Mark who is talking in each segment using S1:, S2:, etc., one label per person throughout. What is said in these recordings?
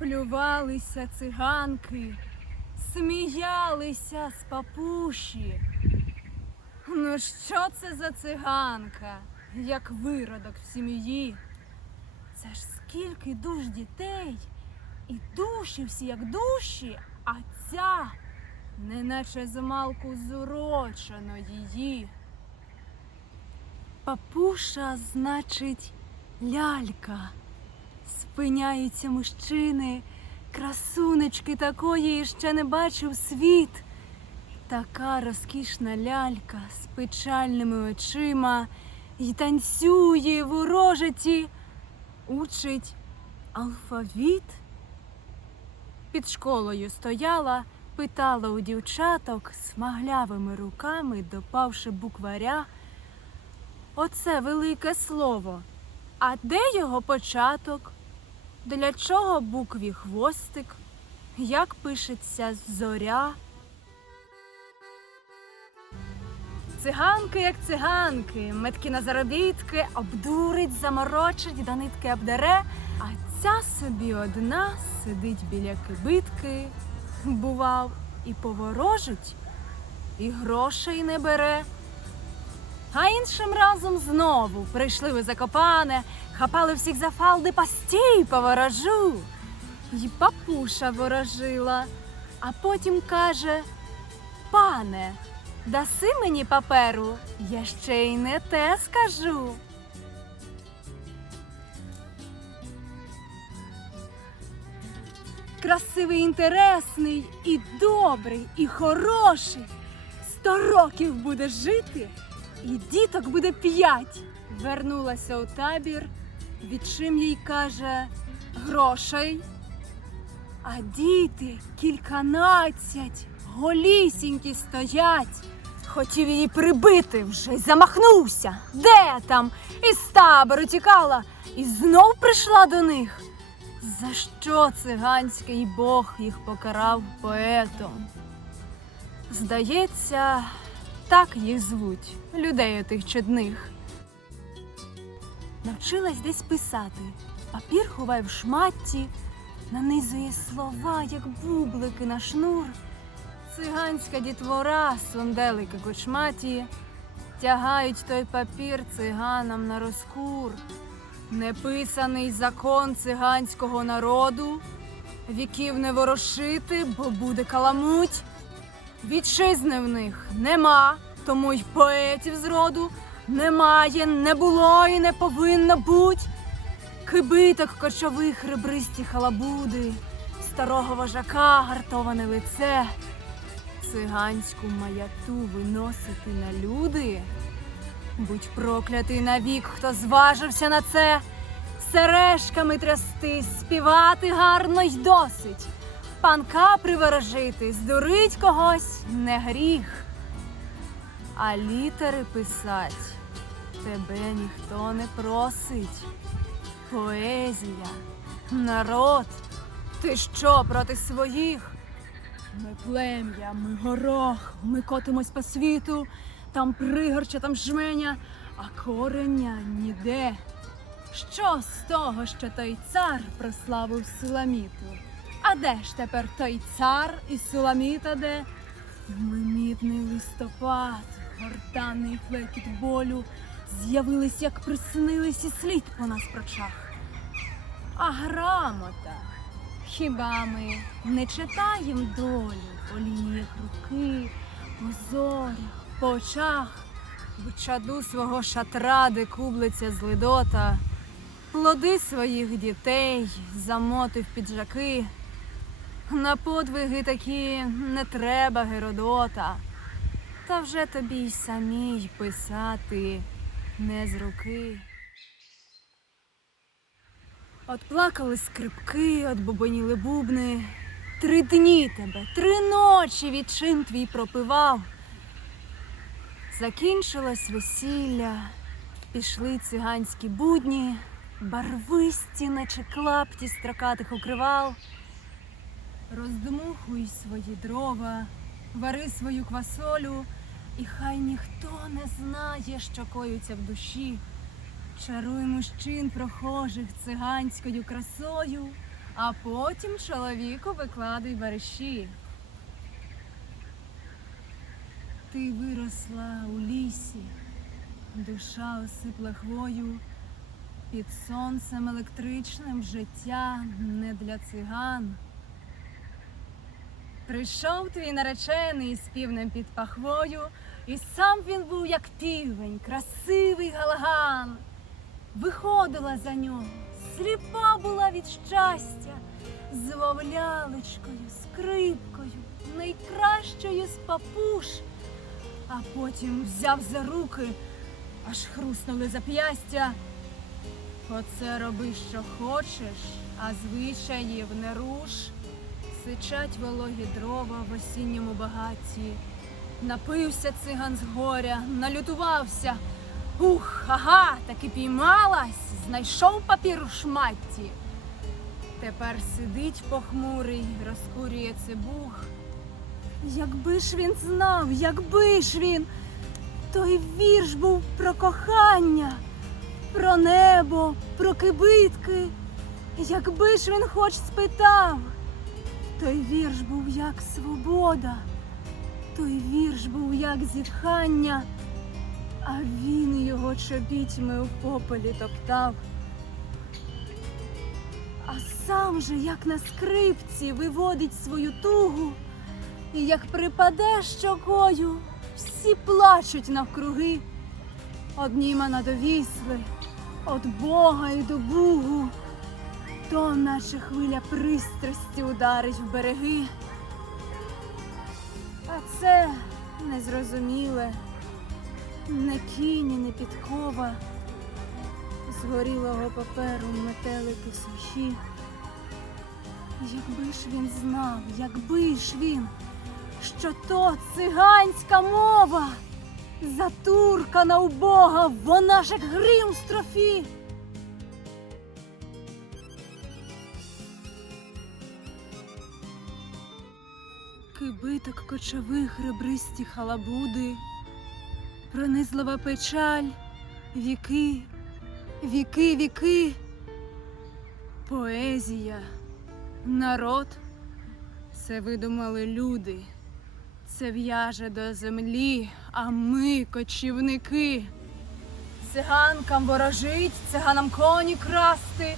S1: Плювалися циганки, сміялися з папуші. Ну що це за циганка, як виродок в сім'ї? Це ж скільки душ дітей, і душі всі як душі, а ця неначе змалку зурочено її. Папуша, значить, лялька. Спиняються мужчини, красунечки такої ще не бачив світ. Така розкішна лялька з печальними очима й танцює в урожиті, учить алфавіт. Під школою стояла, питала у дівчаток смаглявими руками, допавши букваря. Оце велике слово. А де його початок? Для чого букві хвостик? Як пишеться зоря? Циганки, як циганки, метки на заробітки, обдурить, заморочить, до нитки обдере, а ця собі одна сидить біля кибитки, бував, і поворожить, і грошей не бере. А іншим разом знову прийшли ви закопане, хапали всіх за фалди постій поворожу. І папуша ворожила, а потім каже: Пане, даси мені паперу, я ще й не те скажу. Красивий, інтересний, і добрий, і хороший. Сто років буде жити, і діток буде п'ять. Вернулася у табір, відчим їй каже грошей. А діти кільканадцять, голісінькі стоять. Хотів її прибити, вже й замахнувся. Де там? Із табору тікала і знов прийшла до них. За що циганський бог їх покарав поетом? Здається, так їх звуть, людей отих чудних. Навчилась десь писати, папір ховає в шматті, нанизує слова, як бублики на шнур. Циганська дітвора, сунделики кучматі, тягають той папір циганам на розкур. Неписаний закон циганського народу, віків не ворошити, бо буде каламуть. Вітчизни в них нема, тому й поетів зроду немає, не було і не повинно буть. Кибиток кочових ребристі халабуди, старого вожака гартоване лице, циганську маяту виносити на люди. Будь проклятий навік, хто зважився на це, сережками трясти, співати гарно й досить. Панка приворожити, здурить когось не гріх. А літери писать тебе ніхто не просить. Поезія, народ, ти що проти своїх? Ми плем'я, ми горох, ми котимось по світу, там пригорча, там жменя, а кореня ніде. Що з того, що той цар прославив Суламіту? А де ж тепер той цар і Суламіта де? Мимітний листопад, гортанний флекіт болю з'явились, як приснились і слід по нас прочах. А грамота. Хіба ми не читаємо долю по лініях руки, по зорях, по очах, в чаду свого шатра, де кублиця з ледота, плоди своїх дітей, замотив піджаки. На подвиги такі не треба Геродота, та вже тобі й самій писати не з руки. От плакали скрипки, от бубоніли бубни. Три дні тебе, три ночі відчин твій пропивав. Закінчилось весілля, пішли циганські будні, барвисті, наче клапті строкатих укривал. Роздмухуй свої дрова, вари свою квасолю, і хай ніхто не знає, що коїться в душі. Чаруй мужчин прохожих циганською красою, а потім чоловіку викладуй бариші. Ти виросла у лісі, душа осипла хвою, під сонцем електричним життя не для циган. Прийшов твій наречений з півнем під пахвою, і сам він був як півень, красивий галаган. Виходила за нього, сліпа була від щастя, з вовлялечкою, скрипкою, найкращою з папуш, а потім взяв за руки, аж хруснули зап'ястя. Оце роби, що хочеш, а звичаїв не руш. Сичать вологі дрова в осінньому багатті. Напився циган з горя, налютувався. Ух, ага, таки піймалась, знайшов папір у шматті. Тепер сидить похмурий, розкурює цибух. Якби ж він знав, якби ж він, той вірш був про кохання, про небо, про кибитки. Якби ж він хоч спитав, той вірш був як свобода, той вірш був як зітхання, а він його чобітьми у попелі топтав. А сам же, як на скрипці, виводить свою тугу, і як припаде щокою, всі плачуть навкруги. Одні мене довісли, от Бога й до Бугу то наче хвиля пристрасті ударить в береги. А це незрозуміле, не кінь, і не підкова, згорілого паперу метелики сухі. Якби ж він знав, якби ж він, що то циганська мова, затуркана у Бога, вона ж як грім в строфі. Кибиток кочових ребристі халабуди, пронизлива печаль, віки, віки, віки, поезія, народ, це видумали люди, це в'яже до землі, а ми кочівники. Циганкам ворожить, циганам коні красти,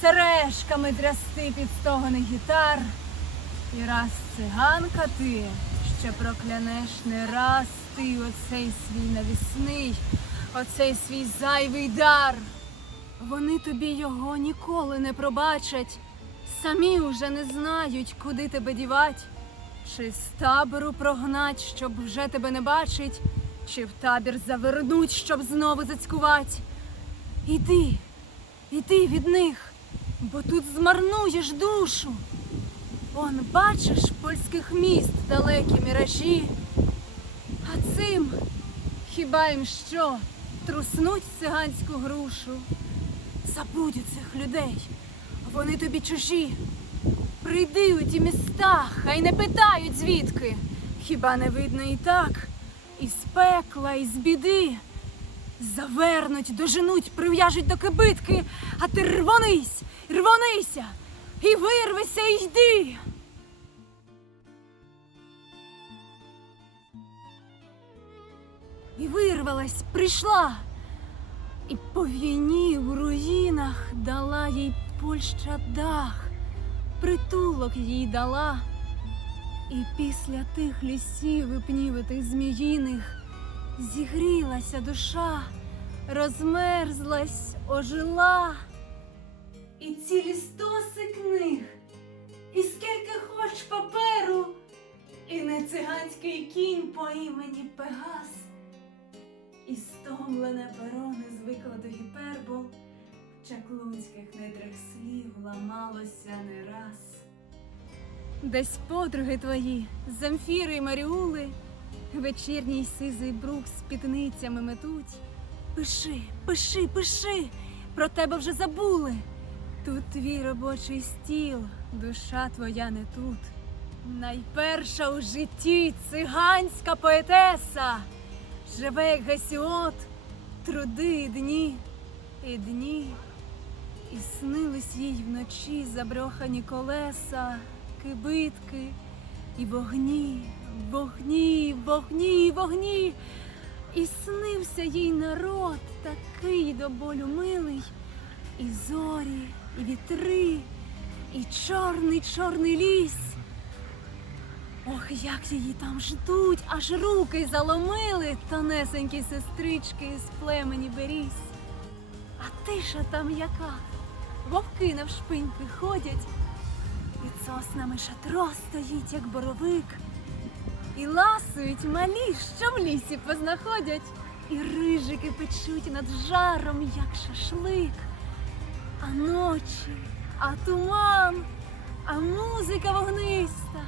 S1: сережками трясти під стогони гітар. І раз циганка ти, ще проклянеш не раз ти оцей свій навісний, оцей свій зайвий дар. Вони тобі його ніколи не пробачать, самі уже не знають, куди тебе дівать, чи з табору прогнать, щоб вже тебе не бачить, чи в табір завернуть, щоб знову зацькувать. Іди, іди від них, бо тут змарнуєш душу. Он бачиш польських міст далекі міражі, а цим хіба їм що труснуть циганську грушу? Забудь у цих людей, вони тобі чужі. Прийди у ті міста, хай не питають звідки. Хіба не видно і так, із пекла, із біди. Завернуть, доженуть, прив'яжуть до кибитки, а ти рвонись, рвонися і вирвися, і йди. І вирвалась, прийшла, і по війні в руїнах дала їй Польща дах, притулок їй дала. І після тих лісів і пнівитих зміїних зігрілася душа, розмерзлась, ожила. І цілі стоси книг, і скільки хоч паперу, і не циганський кінь по імені Пегас, і стомлене перо не звикло до гіпербол, в чаклунських недрах слів ламалося не раз. Десь подруги твої, Замфіри й Маріули, вечірній сизий брук з пітницями метуть. Пиши, пиши, пиши, про тебе вже забули. Тут твій робочий стіл, душа твоя не тут. Найперша у житті циганська поетеса, живе як Гесіот, труди і дні, і дні, і снились їй вночі заброхані колеса, кибитки і вогні, вогні, вогні, вогні. І снився їй народ такий до болю милий, і зорі, і вітри, і чорний чорний ліс. Ох, як її там ждуть, аж руки заломили тонесенькі сестрички з племені беріс. А тиша там яка, вовки навшпиньки ходять, під соснами шатро стоїть, як боровик, і ласують малі, що в лісі познаходять, і рижики печуть над жаром, як шашлик. А ночі, а туман, а музика вогниста.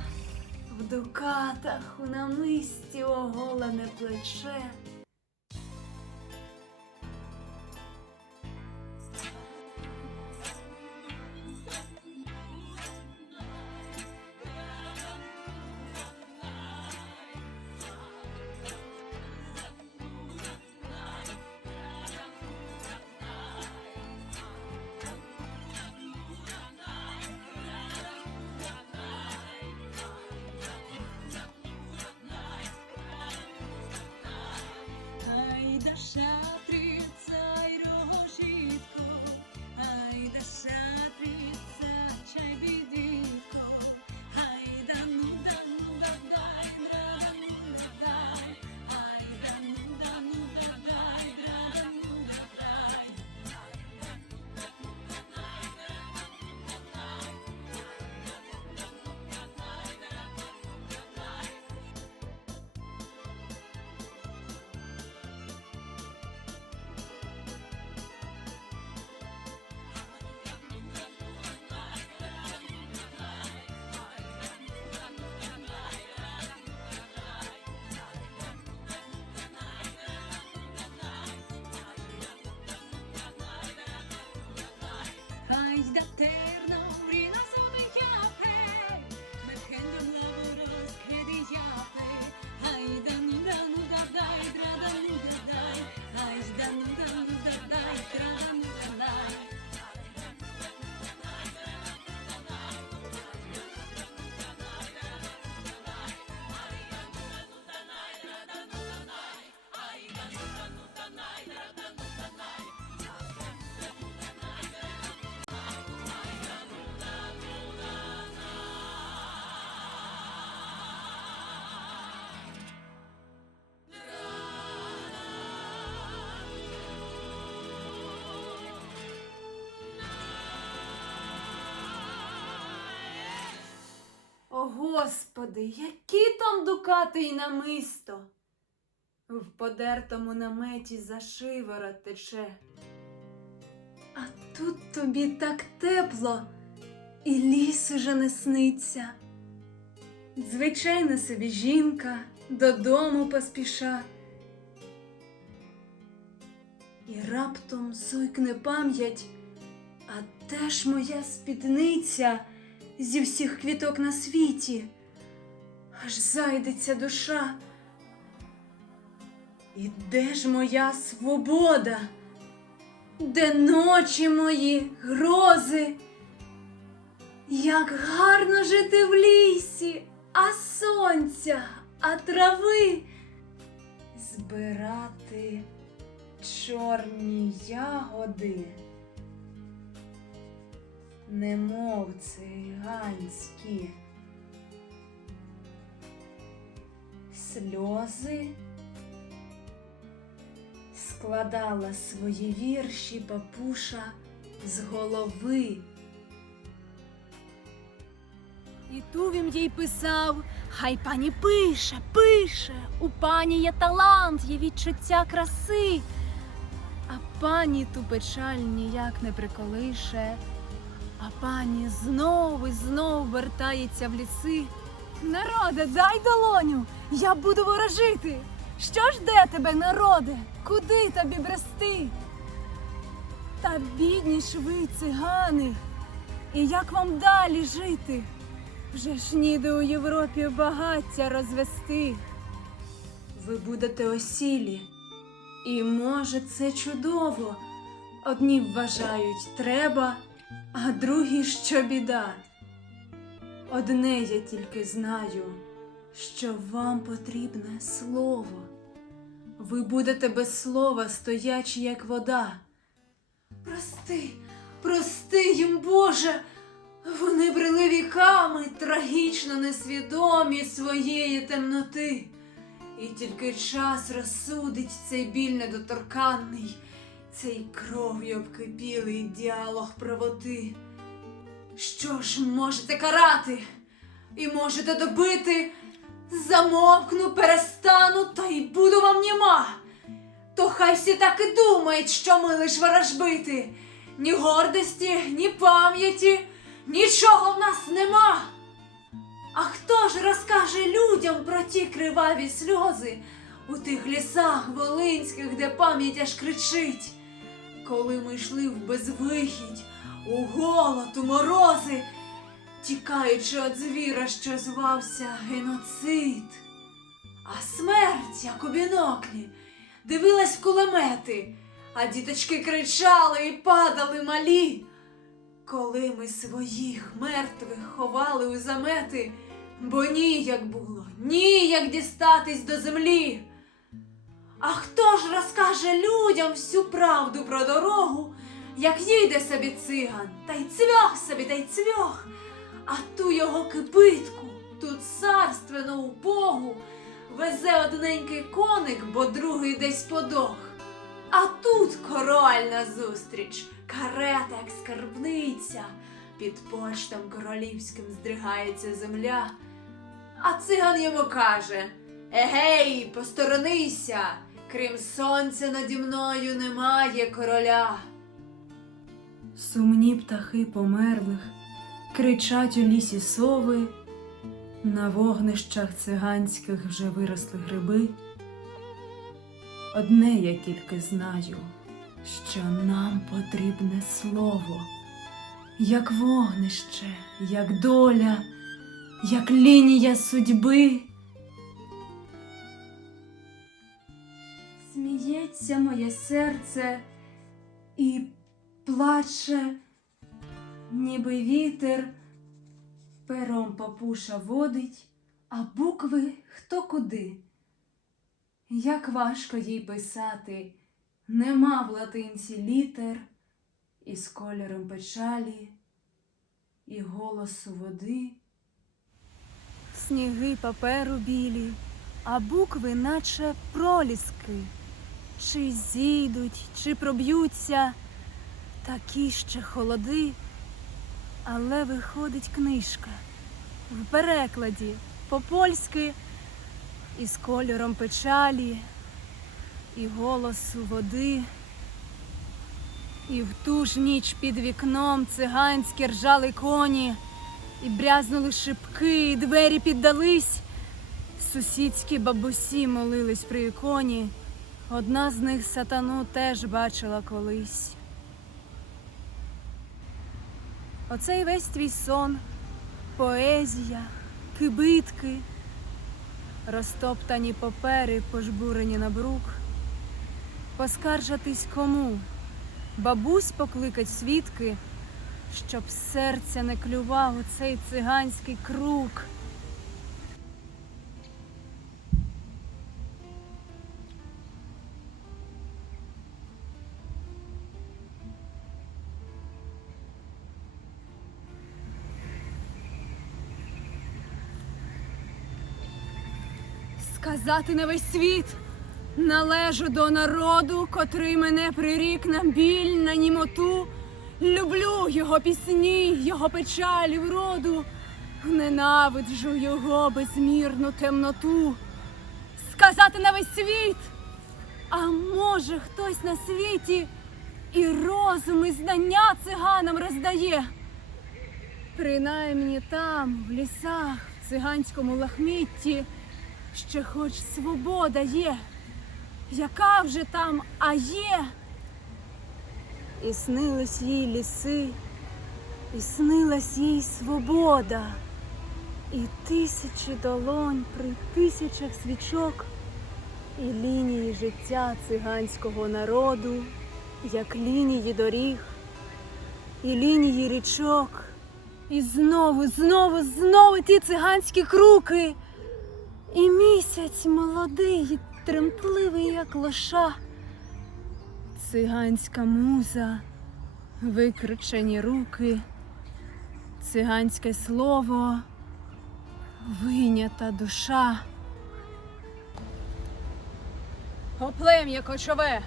S1: В дукатах у намисті оголене плече.
S2: shine. 大事だっ
S1: て Господи, які там дукати й намисто. В подертому наметі за шиворот тече. А тут тобі так тепло, і ліс уже не сниться. Звичайна собі жінка додому поспіша. І раптом зойкне пам'ять, а де ж моя спідниця? зі всіх квіток на світі, аж зайдеться душа. І де ж моя свобода? Де ночі мої грози? Як гарно жити в лісі, а сонця, а трави, збирати чорні ягоди немов циганські сльози складала свої вірші папуша з голови. І ту він їй писав, хай пані пише, пише, у пані є талант, є відчуття краси. А пані ту печаль ніяк не приколише, а пані знов і знов вертається в ліси. Народе, дай долоню, я буду ворожити. Що ж де тебе, народе? Куди тобі брести? Та бідні ж ви, цигани, і як вам далі жити? Вже ж ніде у Європі багаття розвести. Ви будете осілі, і може це чудово. Одні вважають треба, а другі, що біда. Одне я тільки знаю, що вам потрібне слово. Ви будете без слова стоячі, як вода. Прости, прости їм, Боже. Вони брели віками, трагічно несвідомі своєї темноти. І тільки час розсудить цей біль недоторканний, цей кров'ю обкипілий діалог правоти. Що ж можете карати? І можете добити? Замовкну, перестану, та й буду вам німа. То хай всі так і думають, що ми лиш ворожбити. Ні гордості, ні пам'яті, нічого в нас нема. А хто ж розкаже людям про ті криваві сльози у тих лісах волинських, де пам'ять аж кричить? Коли ми йшли в безвихідь, у голод, у морози, тікаючи від звіра, що звався геноцид. А смерть, як у біноклі, дивилась в кулемети, а діточки кричали і падали малі. Коли ми своїх мертвих ховали у замети, бо ніяк було, ніяк дістатись до землі. А хто ж розкаже людям всю правду про дорогу, як їде собі циган, та й цвях собі, та й цвях, а ту його кипитку, ту царственну убогу, везе одненький коник, бо другий десь подох. А тут король назустріч, карета, як скарбниця, під почтом королівським здригається земля. А циган йому каже: Егей, посторонися, крім сонця наді мною немає короля. Сумні птахи померлих кричать у лісі сови, на вогнищах циганських вже виросли гриби. Одне я тільки знаю, що нам потрібне слово, як вогнище, як доля, як лінія судьби. Сміється моє серце і плаче, ніби вітер, пером папуша водить, а букви хто куди. Як важко їй писати, нема в латинці літер, із кольором печалі, і голосу води. Сніги паперу білі, а букви, наче проліски, чи зійдуть, чи проб'ються. Такі ще холоди, але виходить книжка. В перекладі. По-польськи. Із кольором печалі, і голосу води. І в ту ж ніч під вікном циганські ржали коні, і брязнули шибки, і двері піддались. Сусідські бабусі молились при іконі. Одна з них сатану теж бачила колись. Оцей весь твій сон, поезія, кибитки, розтоптані папери, пожбурені на брук. Поскаржатись кому? Бабусь покликать свідки, щоб серця не клював у цей циганський круг. Сказати на весь світ належу до народу, котрий мене прирік на біль, на німоту. Люблю його пісні, його печалі вроду, ненавиджу його безмірну темноту. Сказати на весь світ, а може хтось на світі і розум, і знання циганам роздає. Принаймні там, в лісах, в циганському лахмітті, ще хоч свобода є. Яка вже там, а є? І снились їй ліси, і снилась їй свобода, і тисячі долонь при тисячах свічок, і лінії життя циганського народу, як лінії доріг, і лінії річок. І знову, знову, знову ті циганські круки. І місяць молодий, тремтливий, як лоша. Циганська муза, викручені руки, циганське слово, вийнята душа. О, плем'я кочове,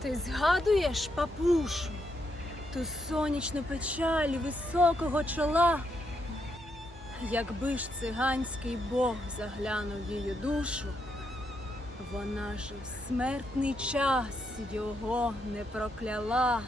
S1: ти згадуєш папушу, ту сонячну печаль високого чола. Якби ж циганський Бог заглянув її душу, вона ж в смертний час його не прокляла.